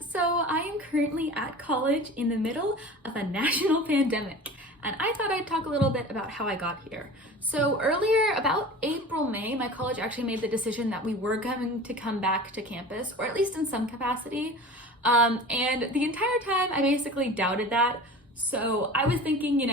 So I am currently at college in the middle of a national pandemic, and I thought I'd talk a little bit about how I got here. So earlier, about April, May, my college actually made the decision that we were going to come back to campus, or at least in some capacity. And the entire time I basically doubted that. So I was thinking,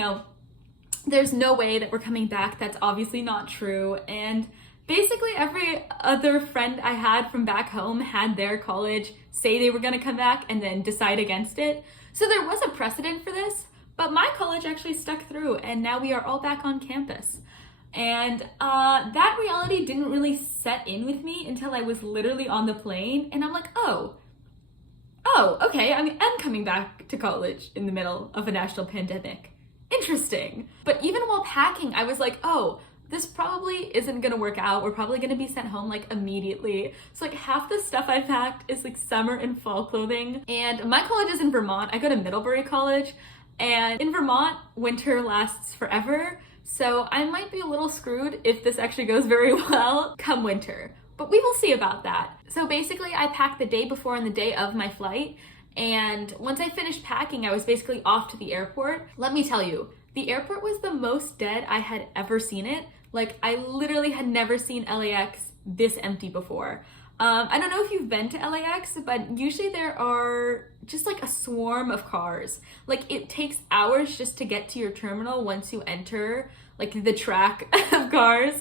there's no way that we're coming back. That's obviously not true. And basically every other friend I had from back home had their college say they were going to come back and then decide against it. So there was a precedent for this, but my college actually stuck through, and now we are all back on campus. And that reality didn't really set in with me until I was literally on the plane, and I'm like, oh, okay, I'm coming back to college in the middle of a national pandemic. Interesting. But even while packing, I was like, oh, this probably isn't gonna work out. We're probably gonna be sent home like immediately. So like half the stuff I packed is like summer and fall clothing. And my college is in Vermont. I go to Middlebury College, and in Vermont, winter lasts forever. So I might be a little screwed if this actually goes very well come winter. But we will see about that. So basically I packed the day before and the day of my flight. And once I finished packing, I was basically off to the airport. Let me tell you, the airport was the most dead I had ever seen it. Like, I literally had never seen LAX this empty before. I don't know if you've been to LAX, but usually there are just like a swarm of cars. Like, it takes hours just to get to your terminal once you enter like the track of cars.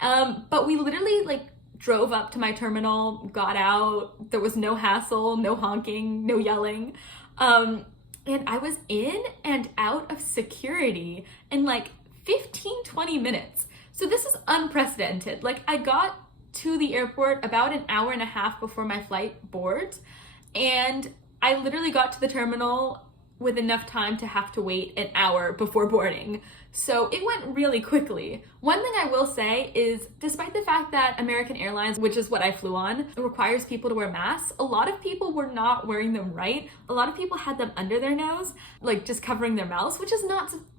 But we literally like drove up to my terminal, got out. There was no hassle, no honking, no yelling. And I was in and out of security in like 15-20 minutes. So this is unprecedented. Like, I got to the airport about an hour and a half before my flight boards, and I literally got to the terminal with enough time to have to wait an hour before boarding. So it went really quickly. One thing I will say is, despite the fact that American Airlines, which is what I flew on, requires people to wear masks, a lot of people were not wearing them right. A lot of people had them under their nose, like just covering their mouths, which is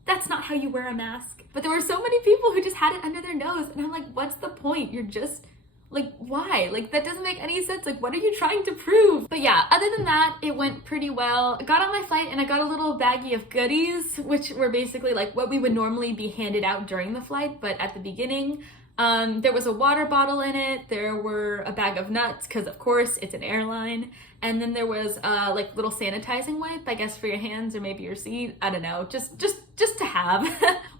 that's not how you wear a mask. But there were so many people who just had it under their nose, and I'm like, what's the point? You're just like, why? Like, that doesn't make any sense. Like, what are you trying to prove? But yeah, other than that, it went pretty well. I got on my flight and I got a little baggie of goodies, which were basically like what we would normally be handed out during the flight, but at the beginning. There was a water bottle in it. There were a bag of nuts, because of course it's an airline. And then there was like little sanitizing wipe, I guess, for your hands or maybe your seat. I don't know, just to have.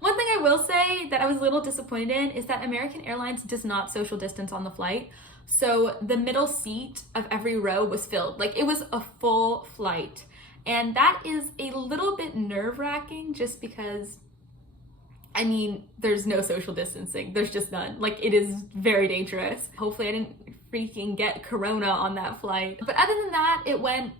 One thing I will say that I was a little disappointed in is that American Airlines does not social distance on the flight. So the middle seat of every row was filled. Like, it was a full flight. And that is a little bit nerve-wracking, just because, I mean, there's no social distancing. There's just none. Like, it is very dangerous. Hopefully I didn't freaking get corona on that flight. But other than that, it went,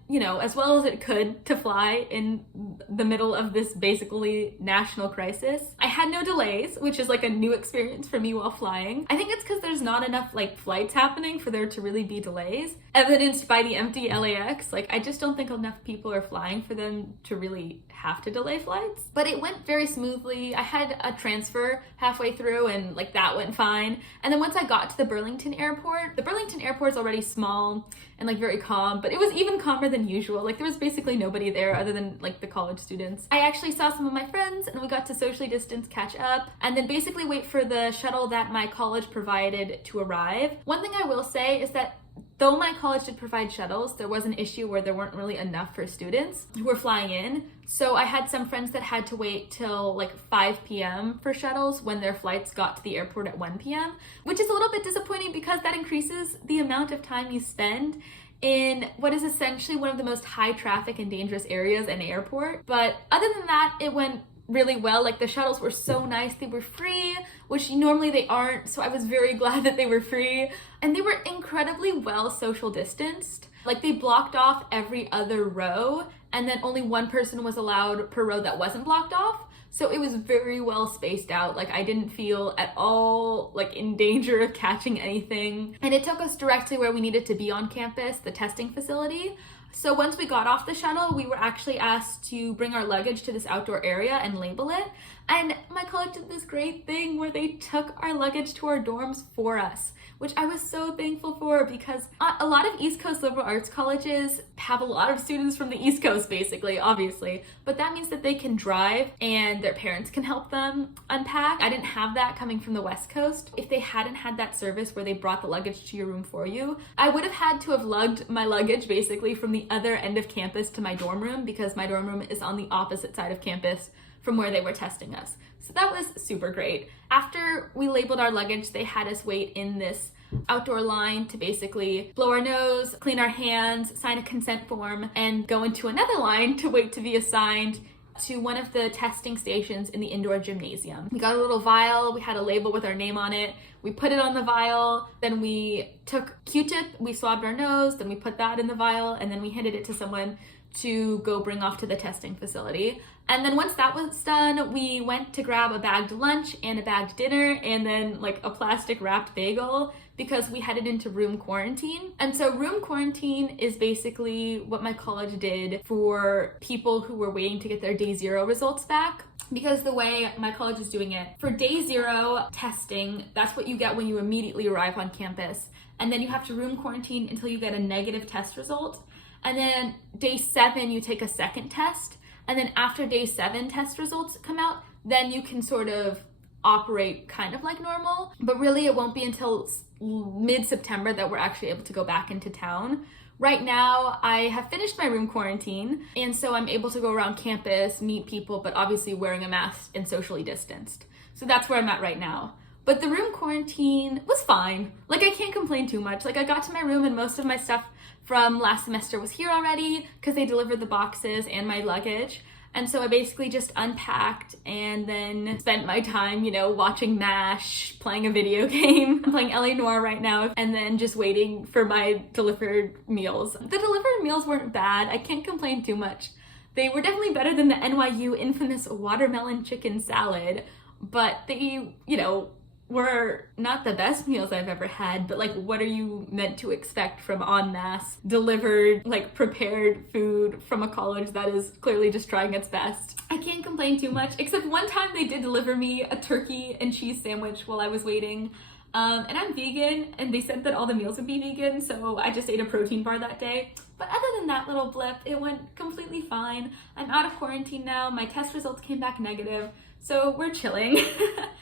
as well as it could to fly in the middle of this basically national crisis. I had no delays, which is like a new experience for me while flying. I think it's because there's not enough like flights happening for there to really be delays, evidenced by the empty LAX. Like, I just don't think enough people are flying for them to really have to delay flights. But it went very smoothly. I had a transfer halfway through, and like that went fine. And then once I got to the Burlington airport is already small and like very calm, but it was even calmer than usual. Like, there was basically nobody there other than like the college students. I actually saw some of my friends, and we got to socially distance, catch up, and then basically wait for the shuttle that my college provided to arrive. One thing I will say is that though my college did provide shuttles, there was an issue where there weren't really enough for students who were flying in. So I had some friends that had to wait till like 5 p.m. for shuttles when their flights got to the airport at 1 p.m., which is a little bit disappointing because that increases the amount of time you spend in what is essentially one of the most high traffic and dangerous areas in an airport. But other than that, it went really well. Like, the shuttles were so nice. They were free, which normally they aren't, so I was very glad that they were free. And they were incredibly well social distanced. Like, they blocked off every other row, and then only one person was allowed per row that wasn't blocked off. So it was very well spaced out. Like, I didn't feel at all like in danger of catching anything. And it took us directly where we needed to be on campus, the testing facility. So once we got off the shuttle, we were actually asked to bring our luggage to this outdoor area and label it. And my college did this great thing where they took our luggage to our dorms for us, which I was so thankful for, because a lot of East Coast liberal arts colleges have a lot of students from the East Coast, basically, obviously, but that means that they can drive and their parents can help them unpack. I didn't have that coming from the West Coast. If they hadn't had that service where they brought the luggage to your room for you, I would have had to have lugged my luggage basically from the other end of campus to my dorm room, because my dorm room is on the opposite side of campus from where they were testing us. So that was super great. After we labeled our luggage, they had us wait in this outdoor line to basically blow our nose, clean our hands, sign a consent form, and go into another line to wait to be assigned to one of the testing stations in the indoor gymnasium. We got a little vial, we had a label with our name on it, we put it on the vial, then we took Q-tip, we swabbed our nose, then we put that in the vial, and then we handed it to someone to go bring off to the testing facility. And then once that was done, we went to grab a bagged lunch and a bagged dinner and then like a plastic wrapped bagel, because we headed into room quarantine. And so room quarantine is basically what my college did for people who were waiting to get their day 0 results back. Because the way my college is doing it, for day 0 testing, that's what you get when you immediately arrive on campus. And then you have to room quarantine until you get a negative test result. And then day 7, you take a second test. And then after day 7 test results come out, then you can sort of operate kind of like normal. But really it won't be until mid-September that we're actually able to go back into town. Right now, I have finished my room quarantine, and so I'm able to go around campus, meet people, but obviously wearing a mask and socially distanced. So that's where I'm at right now. But the room quarantine was fine. Like, I can't complain too much. Like, I got to my room and most of my stuff from last semester was here already because they delivered the boxes and my luggage. And so I basically just unpacked and then spent my time, you know, watching MASH, playing a video game. I'm playing L.A. Noire right now, and then just waiting for my delivered meals. The delivered meals weren't bad. I can't complain too much. They were definitely better than the NYU infamous watermelon chicken salad, but they, you know, were not the best meals I've ever had, but like, what are you meant to expect from en masse delivered, like prepared food from a college that is clearly just trying its best? I can't complain too much, except one time they did deliver me a turkey and cheese sandwich while I was waiting. And I'm vegan, and they said that all the meals would be vegan, so I just ate a protein bar that day. But other than that little blip, it went completely fine. I'm out of quarantine now, my test results came back negative, so we're chilling.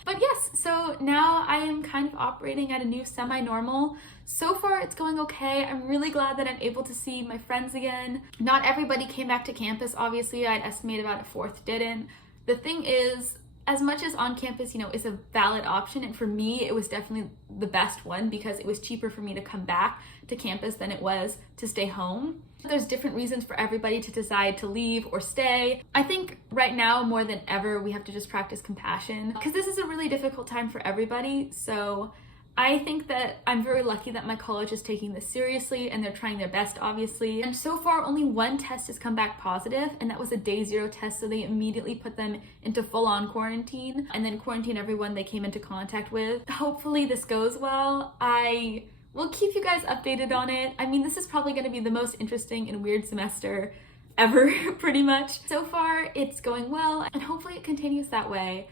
But yes, so now I am kind of operating at a new semi-normal. So far it's going okay. I'm really glad that I'm able to see my friends again. Not everybody came back to campus, obviously. I'd estimate about a fourth didn't. The thing is, as much as on campus, you know, is a valid option, and for me, it was definitely the best one because it was cheaper for me to come back to campus than it was to stay home. There's different reasons for everybody to decide to leave or stay. I think right now, more than ever, we have to just practice compassion because this is a really difficult time for everybody. So I think that I'm very lucky that my college is taking this seriously and they're trying their best, obviously. And so far, only one test has come back positive, and that was a day 0 test, so they immediately put them into full-on quarantine and then quarantine everyone they came into contact with. Hopefully this goes well. I will keep you guys updated on it. I mean, this is probably going to be the most interesting and weird semester ever, pretty much. So far, it's going well, and hopefully it continues that way.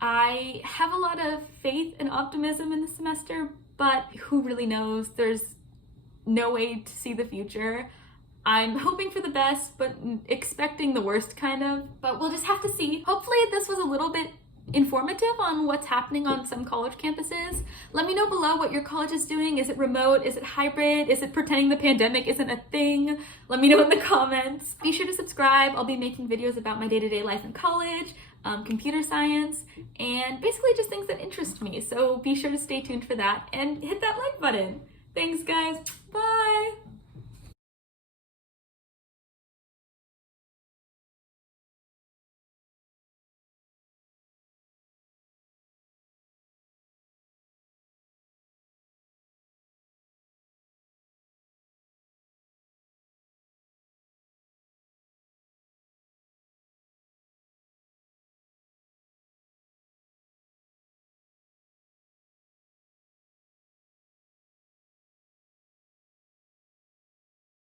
I have a lot of faith and optimism in the semester, but who really knows? There's no way to see the future. I'm hoping for the best, but expecting the worst, kind of. But we'll just have to see. Hopefully this was a little bit informative on what's happening on some college campuses. Let me know below what your college is doing. Is it remote? Is it hybrid? Is it pretending the pandemic isn't a thing? Let me know in the comments. Be sure to subscribe. I'll be making videos about my day-to-day life in college, computer science, and basically just things that interest me. So be sure to stay tuned for that and hit that like button. Thanks, guys. Bye.